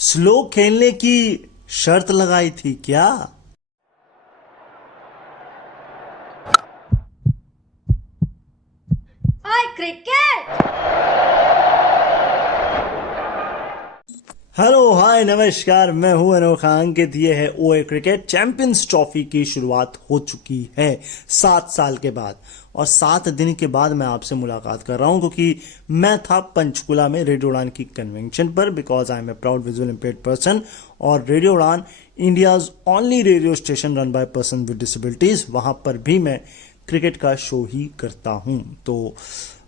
Slow खेलने की शर्त लगाई थी क्या? ओए क्रिकेट। हेलो हाय नमस्कार, मैं हूं अनोखा अंकित। ये है ओए क्रिकेट। चैंपियंस ट्रॉफी की शुरुआत हो चुकी है 7 साल के बाद, और 7 दिन के बाद मैं आपसे मुलाकात कर रहा हूं क्योंकि मैं था पंचकुला में रेडियो उड़ान की कन्वेंशन पर, because I am a proud visual impaired person. और radio Udaan India's only radio station run by person with disabilities, वहां पर भी मैं क्रिकेट का शो ही करता हूं। तो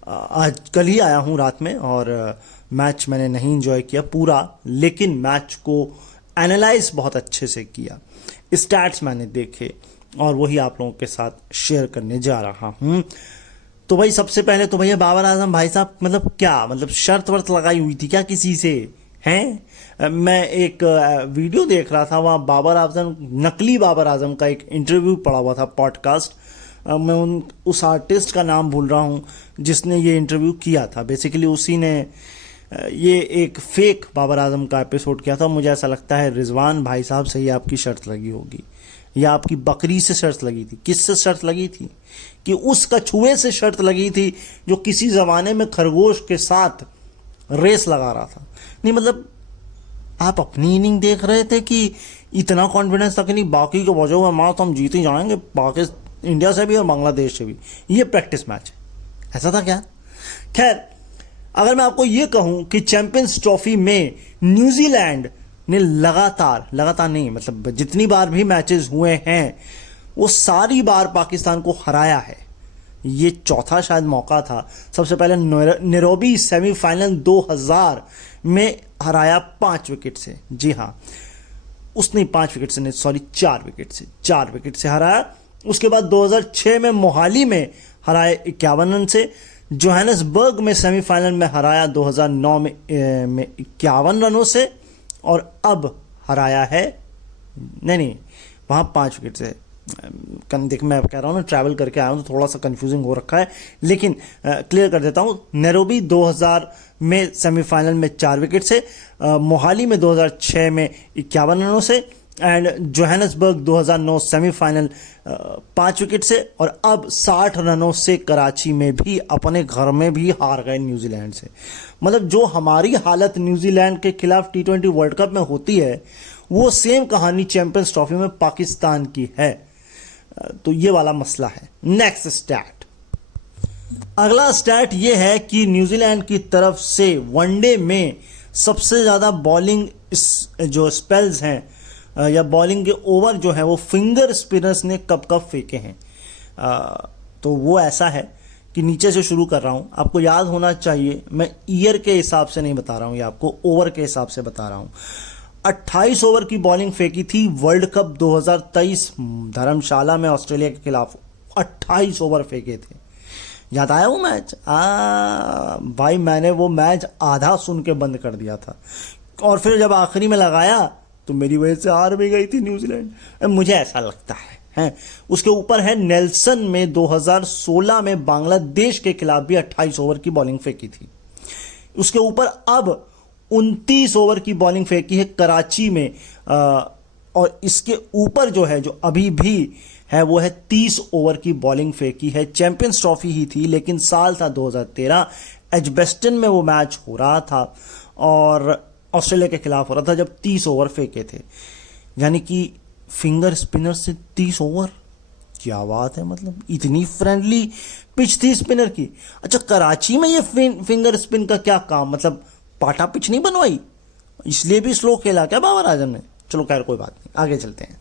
आज कल ही आया हूं रात में, और मैच मैंने नहीं एंजॉय किया पूरा, लेकिन मैच को एनालाइज बहुत अच्छे से किया। स्टैट्स मैंने देखे और वही आप लोगों के साथ शेयर करने जा रहा हूं। तो भाई सबसे पहले तो भैया बाबर आजम भाई साहब, मतलब क्या, मतलब शर्त वर्त लगाई हुई थी क्या किसी से? हैं? मैं एक वीडियो देख रहा था, वहाँ बाबर आजम, नकली बाबर आजम का एक इंटरव्यू पड़ा हुआ था, पॉडकास्ट। मैं उस आर्टिस्ट का नाम भूल रहा हूँ जिसने ये इंटरव्यू किया था। बेसिकली उसी ने ये एक फेक बाबर आजम का एपिसोड किया था। मुझे ऐसा लगता है रिजवान भाई साहब से ही आपकी शर्त लगी होगी, या आपकी बकरी से शर्त लगी थी। किससे शर्त लगी थी? कि उस कछुए से शर्त लगी थी जो किसी जमाने में खरगोश के साथ रेस लगा रहा था। नहीं मतलब आप अपनी इनिंग देख रहे थे कि इतना कॉन्फिडेंस था कि नहीं बाकी के वजह में मार तो हम जीत ही जाएंगे, पाकिस्तान इंडिया से भी और बांग्लादेश से भी। ये प्रैक्टिस मैच है, ऐसा था क्या? खैर, अगर मैं आपको ये कहूं कि चैंपियंस ट्रॉफी में न्यूजीलैंड ने लगातार लगातार नहीं, मतलब जितनी बार भी मैचेस हुए हैं वो सारी बार पाकिस्तान को हराया है। ये चौथा शायद मौका था। सबसे पहले नैरोबी सेमीफाइनल 2000 में हराया 5 विकेट से। जी हाँ, उसने 5 विकेट से नहीं, सॉरी 4 विकेट से हराया। उसके बाद 2006 में मोहाली में हराए 51 रन से। जोहानिसबर्ग में सेमीफाइनल में हराया 2009 में 51 रनों से। और अब हराया है, नहीं वहाँ 5 विकेट से। देख, मैं कह रहा हूँ ना, ट्रैवल करके आया हूँ तो थोड़ा सा कंफ्यूजिंग हो रखा है, लेकिन क्लियर कर देता हूँ। नैरोबी 2000 में सेमीफाइनल में 4 विकेट से, मोहाली में 2006 में 51 रनों से, एंड जोहानिसबर्ग 2009 सेमीफाइनल 5 विकेट से। और अब 60 रनों से कराची में भी, अपने घर में भी हार गए न्यूजीलैंड से। मतलब जो हमारी हालत न्यूजीलैंड के खिलाफ T20 वर्ल्ड कप में होती है, वो सेम कहानी चैंपियंस ट्रॉफी में पाकिस्तान की है। तो ये वाला मसला है। नेक्स्ट स्टैट, अगला स्टैट ये है कि न्यूजीलैंड की तरफ से वनडे में सबसे ज्यादा बॉलिंग जो स्पेल्स हैं या बॉलिंग के ओवर जो है वो फिंगर स्पिनर्स ने कब कब फेंके हैं। तो वो ऐसा है कि नीचे से शुरू कर रहा हूं, आपको याद होना चाहिए। मैं ईयर के हिसाब से नहीं बता रहा हूं, ये आपको ओवर के हिसाब से बता रहा हूं। 28 ओवर की बॉलिंग फेंकी थी वर्ल्ड कप 2023 धर्मशाला में ऑस्ट्रेलिया के खिलाफ। 28 ओवर फेंके थे। याद आया वो मैच? भाई मैंने वो मैच आधा सुन के बंद कर दिया था, और फिर जब आखिरी में लगाया तो मेरी वजह से हार भी गई थी न्यूजीलैंड, मुझे ऐसा लगता है। उसके ऊपर है नेल्सन में 2016 में बांग्लादेश के खिलाफ भी 28 ओवर की बॉलिंग फेंकी थी। उसके ऊपर अब 29 ओवर की बॉलिंग फेंकी है कराची में। और इसके ऊपर जो है, जो अभी भी है, वो है 30 ओवर की बॉलिंग फेंकी है। चैंपियंस ट्रॉफी ही थी, लेकिन साल था 2013। एजबेस्टन में वो मैच हो रहा था और ऑस्ट्रेलिया के खिलाफ हो रहा था, जब 30 ओवर फेंके थे। यानी कि फिंगर स्पिनर से 30 ओवर, क्या बात है! मतलब इतनी फ्रेंडली पिच थी स्पिनर की। अच्छा, कराची में ये फिंगर स्पिन का क्या काम, मतलब पाटा पिच नहीं बनवाई, इसलिए भी स्लो खेला क्या बाबर आजम ने? चलो खैर कोई बात नहीं, आगे चलते हैं।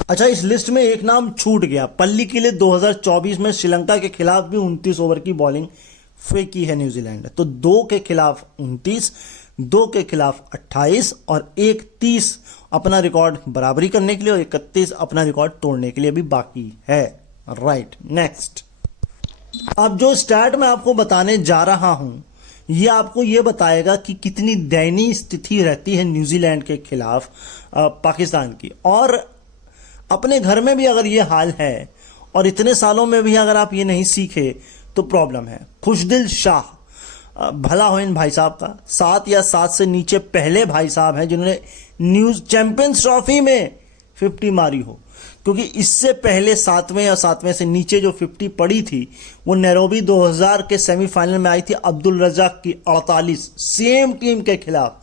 अच्छा, इस लिस्ट में एक नाम छूट गया। पल्ली के लिए 2024 में श्रीलंका के खिलाफ भी 29 ओवर की बॉलिंग फेंकी है न्यूजीलैंड। तो 2 के खिलाफ 29, 2 के खिलाफ 28 और 31 अपना रिकॉर्ड बराबरी करने के लिए, और 31 अपना रिकॉर्ड तोड़ने के लिए भी बाकी है। Right, next. अब जो स्टैट मैं आपको बताने जा रहा हूं, ये आपको ये बताएगा कि कितनी दयनीय स्थिति रहती है न्यूजीलैंड के खिलाफ पाकिस्तान की। और अपने घर में भी अगर ये हाल है और इतने सालों में भी अगर आप ये नहीं सीखे तो प्रॉब्लम है। खुशदिल शाह भला हो इन भाई साहब का, 7 या 7 से नीचे पहले भाई साहब हैं जिन्होंने न्यूज चैंपियंस ट्रॉफी में 50 मारी हो, क्योंकि इससे पहले 7वें या 7वें से नीचे जो 50 पड़ी थी वो नैरोबी 2000 के सेमीफाइनल में आई थी अब्दुल रज़ाक की 48, सेम टीम के खिलाफ।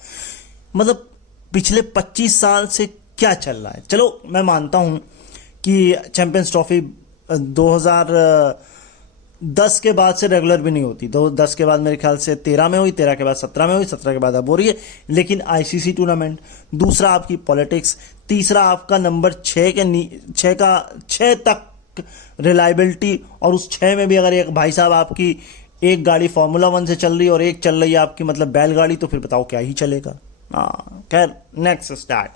मतलब पिछले 25 साल से क्या चल रहा है। चलो मैं मानता हूं कि चैंपियंस ट्रॉफी 2010 के बाद से रेगुलर भी नहीं होती, 2010 के बाद मेरे ख्याल से 13 में हुई, 13 के बाद 17 में हुई, 17 के बाद अब हो रही है। लेकिन आईसीसी टूर्नामेंट, दूसरा आपकी पॉलिटिक्स, तीसरा आपका नंबर 6 तक रिलायबिलिटी, और उस 6 में भी अगर एक भाई साहब आपकी एक गाड़ी फार्मूला 1 से चल रही है और एक चल रही है आपकी मतलब बैलगाड़ी, तो फिर बताओ क्या ही चलेगा। खैर नेक्स्ट स्टार्ट।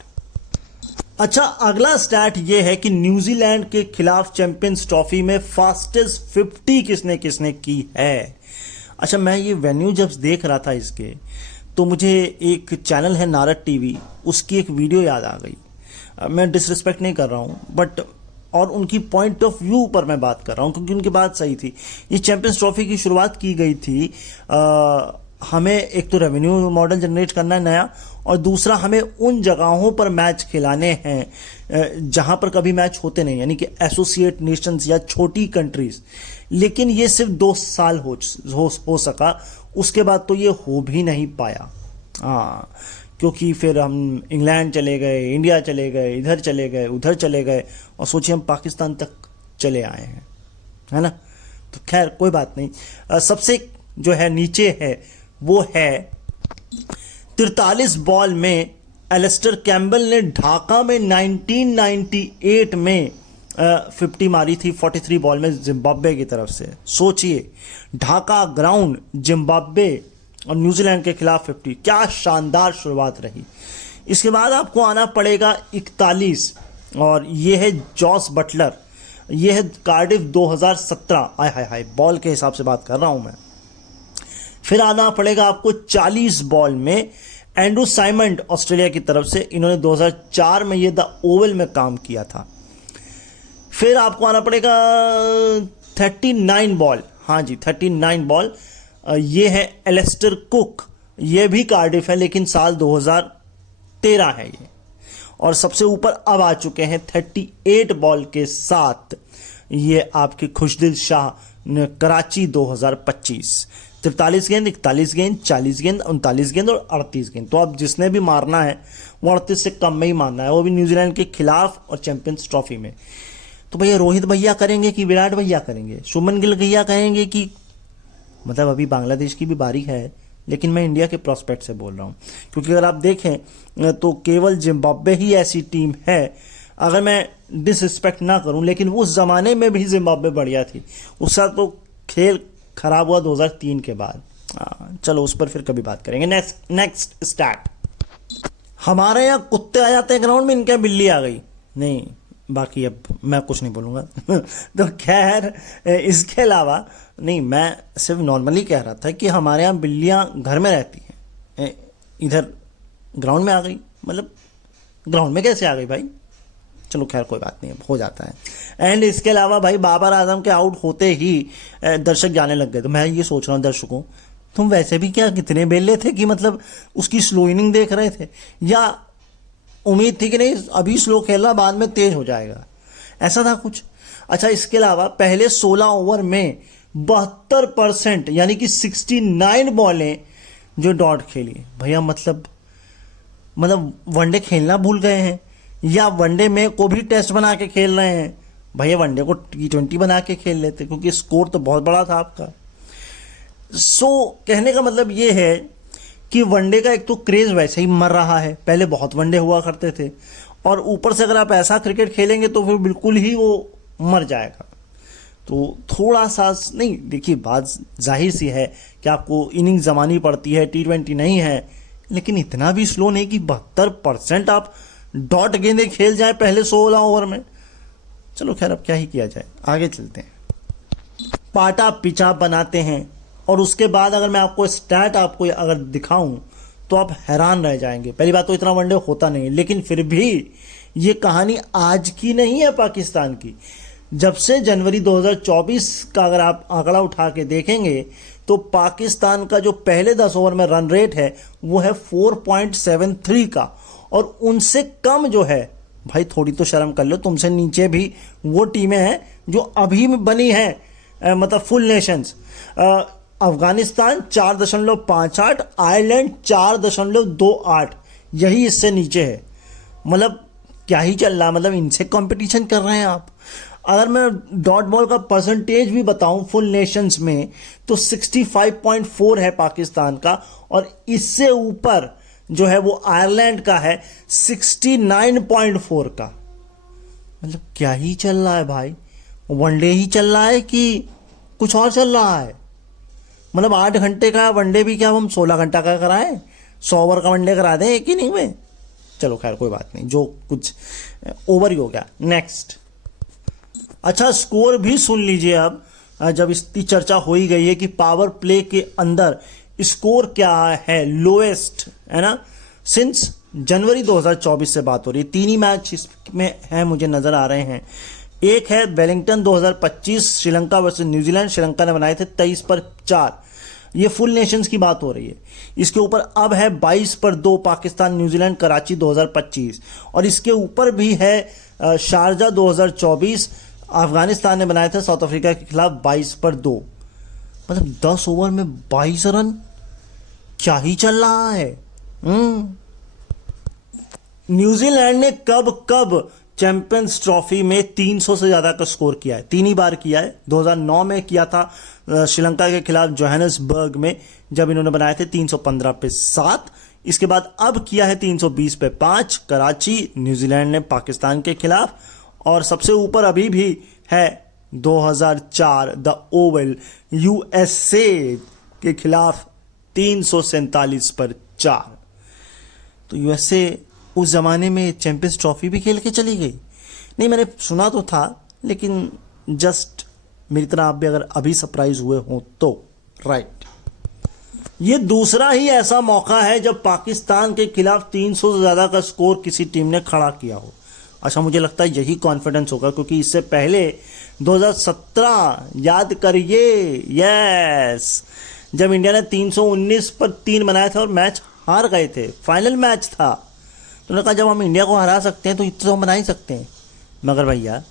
अच्छा, अगला स्टैट ये है कि न्यूजीलैंड के खिलाफ चैंपियंस ट्रॉफी में फास्टेस्ट 50 किसने किसने की है। अच्छा, मैं ये वेन्यू जब देख रहा था इसके, तो मुझे एक चैनल है नारद टीवी, उसकी एक वीडियो याद आ गई। मैं डिसरिस्पेक्ट नहीं कर रहा हूँ, बट और उनकी पॉइंट ऑफ व्यू पर मैं बात कर रहा हूँ, क्योंकि उनकी बात सही थी। ये चैंपियंस ट्रॉफी की शुरुआत की गई थी, हमें एक तो रेवेन्यू मॉडल जनरेट करना है नया, और दूसरा हमें उन जगहों पर मैच खिलाने हैं जहां पर कभी मैच होते नहीं, यानी कि एसोसिएट नेशंस या छोटी कंट्रीज। लेकिन ये सिर्फ 2 साल हो सका, उसके बाद तो ये हो भी नहीं पाया। क्योंकि फिर हम इंग्लैंड चले गए, इंडिया चले गए, इधर चले गए, उधर चले गए, और सोचिए हम पाकिस्तान तक चले आए हैं, है ना। तो खैर कोई बात नहीं। सबसे जो है नीचे है वो है 43 बॉल में एलिस्टर कैम्बल ने ढाका में 1998 में 50 मारी थी 43 बॉल में जिम्बाब्वे की तरफ से। सोचिए, ढाका ग्राउंड, जिम्बाब्वे और न्यूजीलैंड के खिलाफ 50, क्या शानदार शुरुआत रही। इसके बाद आपको आना पड़ेगा 41, और ये है जॉस बटलर, ये है कार्डिफ 2017। आय हाय हाय, बॉल के हिसाब से बात कर रहा हूं मैं। फिर आना पड़ेगा आपको 40 बॉल में एंड्रू साइमंड, ऑस्ट्रेलिया की तरफ से, इन्होंने 2004 में ये द ओवल में काम किया था। फिर आपको आना पड़ेगा 39 बॉल, हाँ जी 39 बॉल, ये है एलिस्टर कुक, ये भी कार्डिफ है लेकिन साल 2013 है ये। और सबसे ऊपर अब आ चुके हैं 38 बॉल के साथ, ये आपके खुशदिल शाह कराची 2025। 43 गेंद, 41 गेंद, 40 गेंद, 39 गेंद और 38 गेंद। तो अब जिसने भी मारना है वो 38 से कम में ही मारना है, वो भी न्यूजीलैंड के खिलाफ और चैंपियंस ट्रॉफी में। तो भैया रोहित भैया करेंगे कि विराट भैया करेंगे, शुभमन गिल भैया करेंगे कि, मतलब अभी बांग्लादेश की भी बारी है, लेकिन मैं इंडिया के प्रोस्पेक्ट से बोल रहा हूँ। क्योंकि अगर आप देखें तो केवल जिम्बाब्वे ही ऐसी टीम है, अगर मैं डिसरिस्पेक्ट ना करूं, लेकिन उस जमाने में भी जिम्बाब्वे बढ़िया थी। उस साथ तो खेल खराब हुआ 2003 के बाद। चलो उस पर फिर कभी बात करेंगे। Next start. हमारे यहाँ कुत्ते आ जाते हैं ग्राउंड में, इनके बिल्ली आ गई नहीं, बाकी अब मैं कुछ नहीं बोलूँगा। तो खैर इसके अलावा नहीं, मैं सिर्फ नॉर्मली कह रहा था कि हमारे यहाँ बिल्लियाँ घर में रहती हैं, इधर ग्राउंड में आ गई, मतलब ग्राउंड में कैसे आ गई भाई। चलो खैर कोई बात नहीं, हो जाता है। एंड इसके अलावा भाई बाबर आजम के आउट होते ही दर्शक जाने लग गए। तो मैं ये सोच रहा हूँ दर्शकों, तुम वैसे भी क्या कितने बेले थे कि मतलब उसकी स्लो इनिंग देख रहे थे, या उम्मीद थी कि नहीं अभी स्लो खेलना बाद में तेज हो जाएगा, ऐसा था कुछ। अच्छा, इसके अलावा पहले 16 ओवर में 72% यानी कि 69 बॉलें जो डॉट खेली भैया, मतलब वनडे खेलना भूल गए हैं, या वनडे में को भी टेस्ट बना के खेल रहे हैं। भैया वनडे को T20 बना के खेल लेते, क्योंकि स्कोर तो बहुत बड़ा था आपका। कहने का मतलब ये है कि वनडे का एक तो क्रेज वैसे ही मर रहा है, पहले बहुत वनडे हुआ करते थे, और ऊपर से अगर आप ऐसा क्रिकेट खेलेंगे तो फिर बिल्कुल ही वो मर जाएगा। तो थोड़ा सा नहीं, देखिए बात जाहिर सी है कि आपको इनिंग जमानी पड़ती है, T20 नहीं है, लेकिन इतना भी स्लो नहीं कि 72% आप डॉट गेंदे खेल जाए पहले 16 ओवर में। चलो खैर अब क्या ही किया जाए, आगे चलते हैं। पाटा पिचा बनाते हैं, और उसके बाद अगर मैं आपको स्टैट आपको अगर दिखाऊं तो आप हैरान रह जाएंगे। पहली बात तो इतना वनडे होता नहीं, लेकिन फिर भी ये कहानी आज की नहीं है पाकिस्तान की। जब से जनवरी 2024 का अगर आप आंकड़ा उठा के देखेंगे, तो पाकिस्तान का जो पहले 10 ओवर में रन रेट है वो है 4.73 का, और उनसे कम जो है, भाई थोड़ी तो शर्म कर लो, तुमसे नीचे भी वो टीमें हैं जो अभी बनी हैं, मतलब फुल नेशंस। अफगानिस्तान 4.58, आयरलैंड 4.28, यही इससे नीचे है। मतलब क्या ही चल रहा है, मतलब इनसे कंपटीशन कर रहे हैं आप। अगर मैं डॉट बॉल का परसेंटेज भी बताऊं फुल नेशंस में तो 65.4 है पाकिस्तान का, और इससे ऊपर जो है वो आयरलैंड का है 69.4 का। मतलब क्या ही चल रहा है भाई, वनडे ही चल रहा है कि कुछ और चल रहा है? मतलब 8 घंटे का वनडे भी क्या हम 16 घंटा का कराएं? 100 ओवर का वनडे करा दें एक इनिंग में? चलो खैर कोई बात नहीं, जो कुछ ओवर ही हो गया। नेक्स्ट, अच्छा स्कोर भी सुन लीजिए अब, जब इसकी चर्चा हो ही गई है कि पावर प्ले के अंदर स्कोर क्या है लोएस्ट, है ना, सिंस जनवरी 2024 से बात हो रही है। 3 ही मैच इसमें है मुझे नजर आ रहे हैं। एक है Wellington 2025 Sri Lanka versus New Zealand, Sri Lanka ने बनाए थे 23/4, ये फुल नेशंस की बात हो रही है। इसके ऊपर अब है 22/2 पाकिस्तान न्यूजीलैंड कराची 2025, और इसके ऊपर भी है शारजा 2024 अफगानिस्तान ने बनाया था साउथ अफ्रीका के खिलाफ 22/2। मतलब 10 ओवर में 22 रन, क्या ही चल रहा है। न्यूजीलैंड ने कब कब चैंपियंस ट्रॉफी में 300 से ज्यादा का स्कोर किया है? 3 ही बार किया है। 2009 में किया था श्रीलंका के खिलाफ जोहानिसबर्ग में, जब इन्होंने बनाए थे 315 पे 7। इसके बाद अब किया है 320 पे 5 कराची न्यूजीलैंड ने पाकिस्तान के खिलाफ, और सबसे ऊपर अभी भी है 2004 द ओवल यूएसए के खिलाफ 347 पर 4। तो यूएसए उस जमाने में चैंपियंस ट्रॉफी भी खेल के चली गई। नहीं, मैंने सुना तो था, लेकिन जस्ट मेरी तरह आप भी अगर अभी सरप्राइज हुए हो तो राइट। ये दूसरा ही ऐसा मौका है जब पाकिस्तान के खिलाफ 300 से ज्यादा का स्कोर किसी टीम ने खड़ा किया हो। अच्छा, मुझे लगता है यही कॉन्फिडेंस होगा, क्योंकि इससे पहले 2017 याद करिए, यस, जब इंडिया ने 319 पर 3 बनाया था और मैच हार गए थे, फाइनल मैच था। तो उन्होंने कहा जब हम इंडिया को हरा सकते हैं तो इतना तो हम बना ही सकते हैं। मगर भैया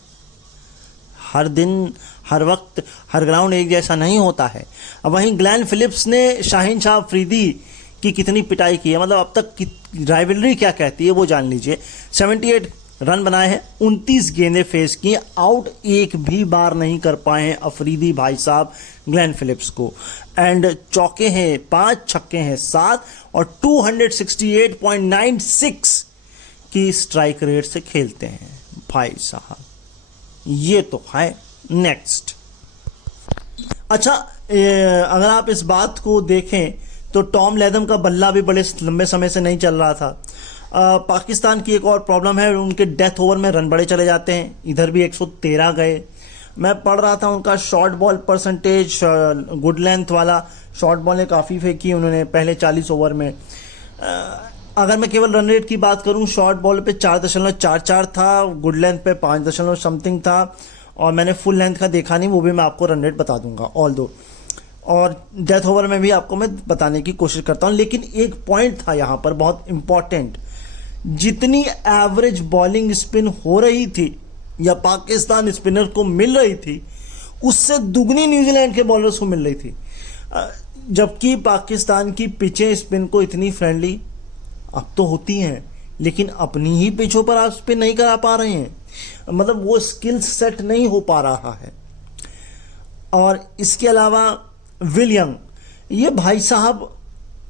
हर दिन हर वक्त हर ग्राउंड एक जैसा नहीं होता है। अब वहीं ग्लेन फिलिप्स ने शाहीन शाह अफरीदी की कितनी पिटाई की है, मतलब अब तक की राइवलरी क्या कहती है वो जान लीजिए। 78 रन बनाए हैं, 29 गेंदें फेस की, आउट एक भी बार नहीं कर पाए हैं अफरीदी भाई साहब ग्लेन फिलिप्स को। एंड चौके हैं 5, छक्के हैं 7, और 268.96 की स्ट्राइक रेट से खेलते हैं भाई साहब, ये तो है। नेक्स्ट, अच्छा अगर आप इस बात को देखें तो टॉम लैथम का बल्ला भी बड़े लंबे समय से नहीं चल रहा था। पाकिस्तान की एक और प्रॉब्लम है, उनके डेथ ओवर में रन बड़े चले जाते हैं, इधर भी 113 गए। मैं पढ़ रहा था उनका short ball percentage, good length वाला शॉर्ट बॉल ने काफ़ी फेंकी उन्होंने पहले 40 ओवर में। अगर मैं केवल रन रेट की बात करूं, शॉर्ट बॉल पे 4.44 था, गुड लेंथ पे 5 समथिंग था, और मैंने फुल लेंथ का देखा नहीं, वो भी मैं आपको रन रेट बता दूंगा ऑल दो, और डेथ ओवर में भी आपको मैं बताने की कोशिश करता हूं। लेकिन एक पॉइंट था यहाँ पर बहुत इंपॉर्टेंट, जितनी एवरेज बॉलिंग स्पिन हो रही थी या पाकिस्तान स्पिनर को मिल रही थी, उससे दुगनी न्यूजीलैंड के बॉलर्स को मिल रही थी। जबकि पाकिस्तान की पिचें स्पिन को इतनी फ्रेंडली अब तो होती हैं, लेकिन अपनी ही पिचों पर आप स्पिन नहीं करा पा रहे हैं, मतलब वो स्किल सेट नहीं हो पा रहा है। और इसके अलावा विल यंग, ये भाई साहब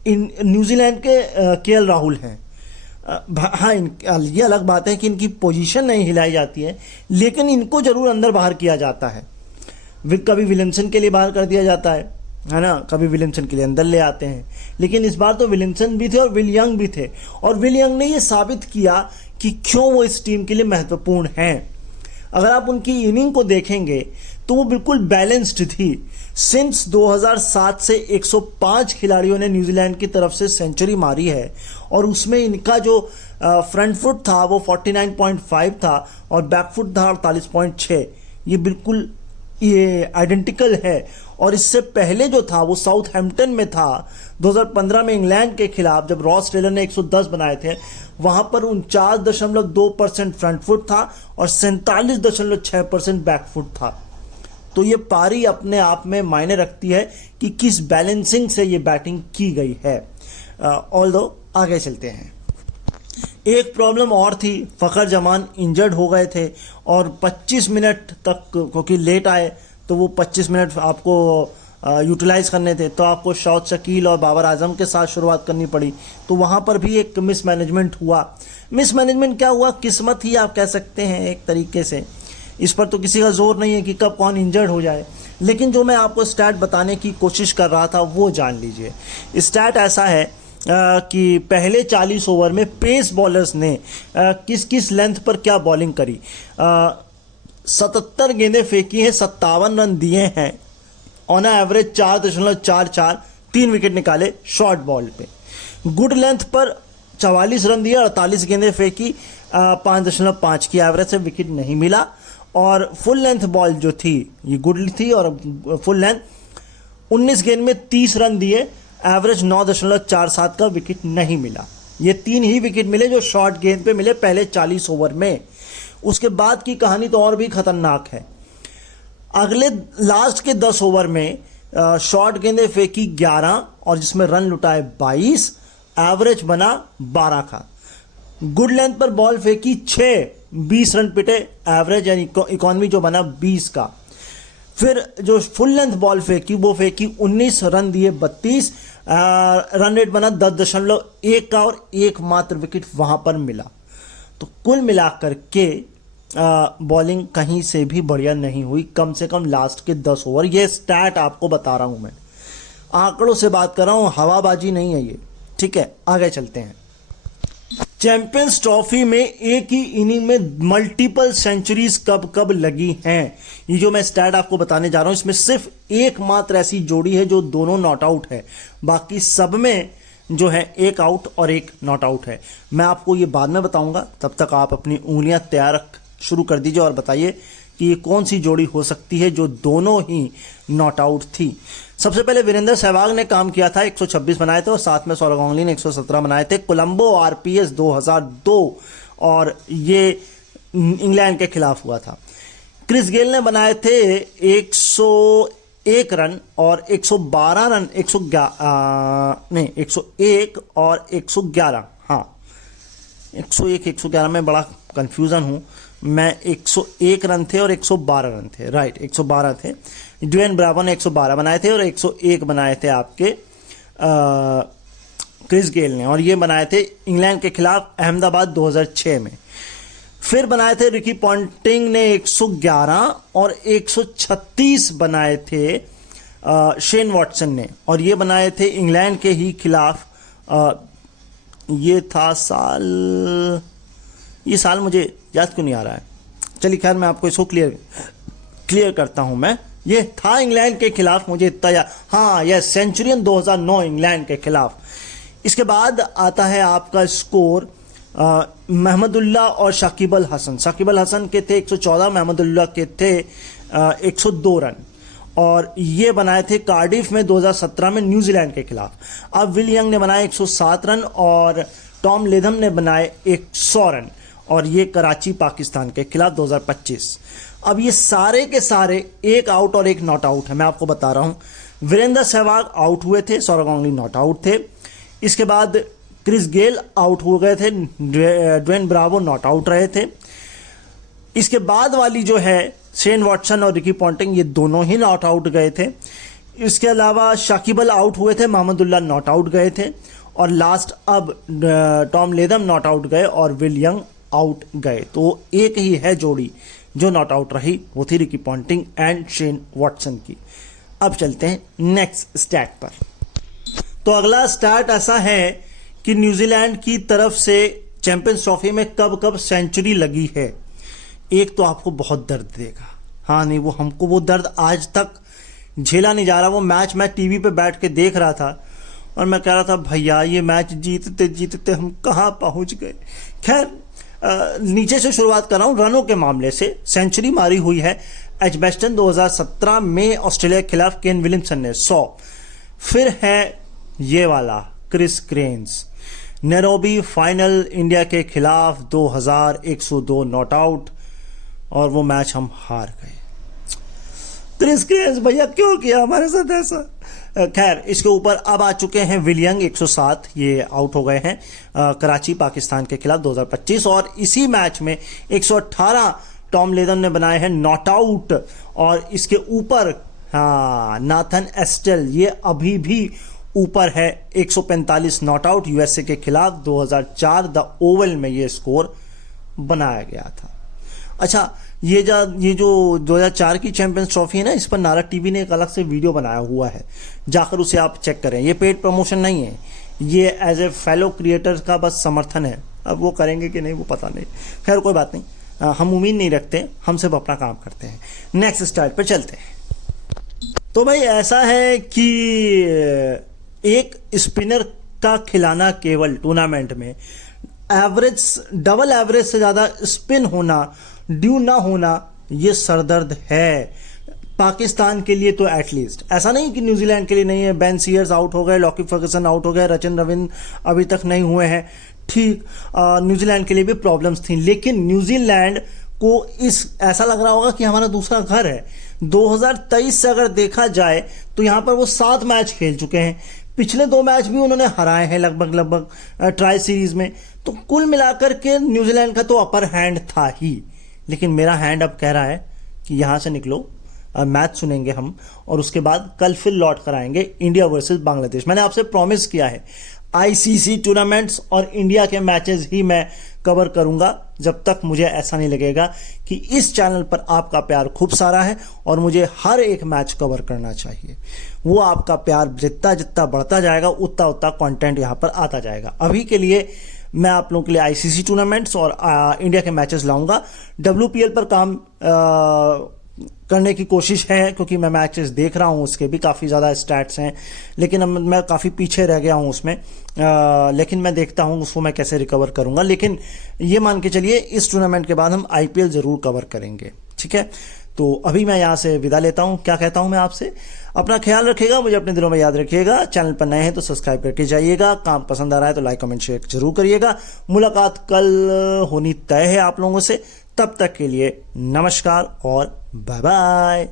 न्यूजीलैंड के केएल राहुल हैं। हाँ, ये अलग बात है कि इनकी पोजीशन नहीं हिलाई जाती है, लेकिन इनको जरूर अंदर बाहर किया जाता है। कभी विलियमसन के लिए बाहर कर दिया जाता है ना, कभी विलियमसन के लिए अंदर ले आते हैं। लेकिन इस बार तो विलियमसन भी थे और विल यंग भी थे, और विल यंग ने ये साबित किया कि क्यों वो इस टीम के लिए महत्वपूर्ण हैं। अगर आप उनकी इनिंग को देखेंगे तो वो बिल्कुल बैलेंस्ड थी। सिंस 2007 से 105 खिलाड़ियों ने न्यूजीलैंड की तरफ से सेंचुरी मारी है, और उसमें इनका जो फ्रंट फुट था वो 49.5 था और बैक फुट था 48.6। ये बिल्कुल ये आइडेंटिकल है, और इससे पहले जो था वो साउथहैम्पटन में था 2015 में इंग्लैंड के खिलाफ, जब रॉस टेलर ने 110 बनाए थे, वहां पर 49.2% फ्रंट फुट था और 47.6% बैक फुट था। तो ये पारी अपने आप में मायने रखती है कि किस बैलेंसिंग से ये बैटिंग की गई है। ऑल्दो आगे चलते हैं। एक प्रॉब्लम और थी, फ़खर जमान इंजर्ड हो गए थे और 25 मिनट तक, क्योंकि लेट आए तो वो 25 मिनट आपको यूटिलाइज करने थे, तो आपको शौद शकील और बाबर आजम के साथ शुरुआत करनी पड़ी। तो वहाँ पर भी एक मिसमैनेजमेंट हुआ। मिसमैनेजमेंट क्या हुआ, किस्मत ही आप कह सकते हैं एक तरीके से। इस पर तो किसी का जोर नहीं है कि कब कौन इंजर्ड हो जाए, लेकिन जो मैं आपको स्टैट बताने की कोशिश कर रहा था वो जान लीजिए। स्टैट ऐसा है कि पहले 40 ओवर में पेस बॉलर्स ने किस किस लेंथ पर क्या बॉलिंग करी। 77 गेंदें फेंकी हैं, 57 रन दिए हैं, ऑन एवरेज 4.44, 3 विकेट निकाले शॉर्ट बॉल पे। गुड लेंथ पर 44 रन दिए, 48 गेंदें फेंकी, 5.5 की एवरेज से विकेट नहीं मिला। और फुल लेंथ बॉल जो थी ये गुड थी, और फुल लेंथ 19 गेंद में 30 रन दिए, एवरेज 9.47 का विकेट नहीं मिला। ये 3 ही विकेट मिले जो शॉर्ट गेंद पे मिले पहले 40 ओवर में। उसके बाद की कहानी तो और भी खतरनाक है। अगले लास्ट के 10 ओवर में शॉर्ट गेंदें फेंकी 11 और जिसमें रन लुटाए 22, एवरेज बना 12 का। गुड लेंथ पर बॉल फेंकी 6, 20 रन पिटे, एवरेज यानी इकॉनमी जो बना 20 का। फिर जो फुल लेंथ बॉल फेंकी वो फेंकी 19, रन दिए 32, रन रेट बना 10.1 का और एकमात्र विकेट वहां पर मिला। तो कुल मिलाकर के बॉलिंग कहीं से भी बढ़िया नहीं हुई, कम से कम लास्ट के 10 ओवर। ये स्टैट आपको बता रहा हूं मैं, आंकड़ों से बात कर रहा हूं, हवाबाजी नहीं है ये। ठीक है, आगे चलते हैं। चैंपियंस ट्रॉफी में एक ही इनिंग में मल्टीपल सेंचुरीज कब कब लगी हैं, ये जो मैं स्टैट आपको बताने जा रहा हूं, इसमें सिर्फ एकमात्र ऐसी जोड़ी है जो दोनों नॉट आउट है, बाकी सब में जो है एक आउट और एक नॉट आउट है। मैं आपको ये बाद में बताऊंगा, तब तक आप अपनी उंगलियां तैयार शुरू कर दीजिए और बताइए कि ये कौन सी जोड़ी हो सकती है जो दोनों ही नॉट आउट थी। सबसे पहले वीरेंद्र सहवाग ने काम किया था, 126 बनाए थे, और साथ में सौरव गांगुली ने 117 बनाए थे। कोलंबो आरपीएस 2002 और ये इंग्लैंड के खिलाफ हुआ था। क्रिस गेल ने बनाए थे 101 रन और 112 रन, 101 और 111, हाँ 101 111 में बड़ा कंफ्यूजन हूं मैं। 101 रन थे और 112 रन थे, राइट 112 थे। ड्वेन ब्रावो ने 112 बनाए थे और 101 बनाए थे आपके क्रिस गेल ने, और ये बनाए थे इंग्लैंड के खिलाफ अहमदाबाद 2006 में। फिर बनाए थे रिकी पॉन्टिंग ने 111 और 136 बनाए थे शेन वॉटसन ने, और ये बनाए थे इंग्लैंड के ही खिलाफ। ये था साल, ये साल मुझे याद क्यों नहीं आ रहा है, चलिए खैर मैं आपको इसको क्लियर करता हूं। मैं ये था इंग्लैंड के खिलाफ, मुझे इतना याद, हाँ यह सेंचुरियन 2009 इंग्लैंड के खिलाफ। इसके बाद आता है आपका स्कोर महमदुल्लाह और शाकिब अल हसन। शाकिब अल हसन के थे 114, महमदुल्लाह के थे 102 रन, और ये बनाए थे कार्डिफ में 2017 में न्यूजीलैंड के खिलाफ। अब विल यंग ने बनाए 107 रन और टॉम लेथम ने बनाए 100 रन, और ये कराची पाकिस्तान के खिलाफ 2025। अब ये सारे के सारे एक आउट और एक नॉट आउट है, मैं आपको बता रहा हूं। वीरेंद्र सहवाग आउट हुए थे, सौरव गांगुली नॉट आउट थे। इसके बाद क्रिस गेल आउट हो गए थे, ड्वेन ब्रावो नॉट आउट रहे थे। इसके बाद वाली जो है शेन वॉटसन और रिकी पॉन्टिंग, ये दोनों ही नॉट आउट गए थे। इसके अलावा शाकिब अल आउट हुए थे, महमदुल्लाह नॉट आउट गए थे, और लास्ट अब टॉम लेथम नॉट आउट गए और विल यंग आउट गए। तो एक ही है जोड़ी जो नॉट आउट रही, वो थी Ricky Ponting and Shane Watson की। अब चलते हैं नेक्स्ट स्टैट पर। तो अगला स्टैट ऐसा है कि न्यूजीलैंड की तरफ से चैंपियंस ट्रॉफी में कब कब सेंचुरी लगी है। एक तो आपको बहुत दर्द देगा, हाँ नहीं, वो हमको वो दर्द आज तक झेला नहीं जा रहा। वो मैच मैं टीवी पे बैठ के देख रहा था, और मैं कह रहा था भैया ये मैच जीतते जीतते हम कहाँ पहुंच गए। खैर नीचे से शुरुआत कर रहा हूँ। रनों के मामले से सेंचुरी मारी हुई है एजबेस्टन 2017 में ऑस्ट्रेलिया के खिलाफ केन विलियमसन ने 100। फिर है ये वाला Chris Cairns, Nairobi final India के खिलाफ 2102 नॉट आउट, और वो मैच हम हार गए। क्रिस क्रेन्स भैया क्यों किया हमारे साथ ऐसा। खैर इसके ऊपर अब आ चुके हैं विलियंग 107, ये आउट हो गए हैं कराची पाकिस्तान के खिलाफ 2025, और इसी मैच में 118 टॉम लेदन ने बनाए हैं नॉट आउट। और इसके ऊपर नाथन एस्टेल ये अभी भी ऊपर है 145 नॉट आउट यूएसए के खिलाफ 2004 द ओवल में ये स्कोर बनाया गया था। अच्छा ये जो 2004 की चैंपियंस ट्रॉफी है ना, इस पर नारा टीवी ने एक अलग से वीडियो बनाया हुआ है, जाकर उसे आप चेक करें। ये पेड प्रमोशन नहीं है, ये एज ए फेलो क्रिएटर्स का बस समर्थन है। अब वो करेंगे कि नहीं वो पता नहीं, खैर कोई बात नहीं, हम उम्मीद नहीं रखते, हम सिर्फ अपना काम करते हैं। नेक्स्ट स्टाइल पे चलते हैं। तो भाई ऐसा है कि एक स्पिनर का खिलाना केवल टूर्नामेंट में एवरेज डबल एवरेज से ज़्यादा स्पिन होना, ड्यू ना होना, ये सरदर्द है पाकिस्तान के लिए तो एटलीस्ट। ऐसा नहीं कि न्यूजीलैंड के लिए नहीं है। बेन सीयर्स आउट हो गए, लॉकी फर्गसन आउट हो गए, रचिन रविंद्र अभी तक नहीं हुए हैं। ठीक न्यूजीलैंड के लिए भी प्रॉब्लम्स थी, लेकिन न्यूजीलैंड को ऐसा लग रहा होगा कि हमारा दूसरा घर है। 2023 से अगर देखा जाए तो यहाँ पर वो 7 मैच खेल चुके हैं, पिछले 2 मैच भी उन्होंने हराए हैं लगभग ट्राई सीरीज में। तो कुल मिलाकर के न्यूजीलैंड का तो अपर हैंड था ही, लेकिन मेरा हैंड अब कह रहा है कि यहाँ से निकलो। मैच सुनेंगे हम और उसके बाद कल फिर लौट कर आएंगे इंडिया वर्सेस बांग्लादेश। मैंने आपसे प्रॉमिस किया है आईसीसी टूर्नामेंट्स और इंडिया के मैचेस ही मैं कवर करूंगा, जब तक मुझे ऐसा नहीं लगेगा कि इस चैनल पर आपका प्यार खूब सारा है और मुझे हर एक मैच कवर करना चाहिए। वो आपका प्यार जितना जितना बढ़ता जाएगा उतना उतना कंटेंट यहाँ पर आता जाएगा। अभी के लिए मैं आप लोगों के लिए आईसीसी टूर्नामेंट्स और इंडिया के मैचेस लाऊंगा। WPL पर काम करने की कोशिश है, क्योंकि मैं मैचेस देख रहा हूँ, उसके भी काफ़ी ज़्यादा स्टैट्स हैं, लेकिन अब मैं काफ़ी पीछे रह गया हूँ उसमें। लेकिन मैं देखता हूँ उसको मैं कैसे रिकवर करूँगा। लेकिन ये मान के चलिए इस टूर्नामेंट के बाद हम IPL ज़रूर कवर करेंगे, ठीक है। तो अभी मैं यहाँ से विदा लेता हूँ। क्या कहता हूँ मैं आपसे, अपना ख्याल रखिएगा, मुझे अपने दिलों में याद रखिएगा। चैनल पर नए हैं तो सब्सक्राइब करके जाइएगा, काम पसंद आ रहा है तो लाइक कमेंट शेयर जरूर करिएगा। मुलाकात कल होनी तय है आप लोगों से, तब तक के लिए नमस्कार और बाय बाय।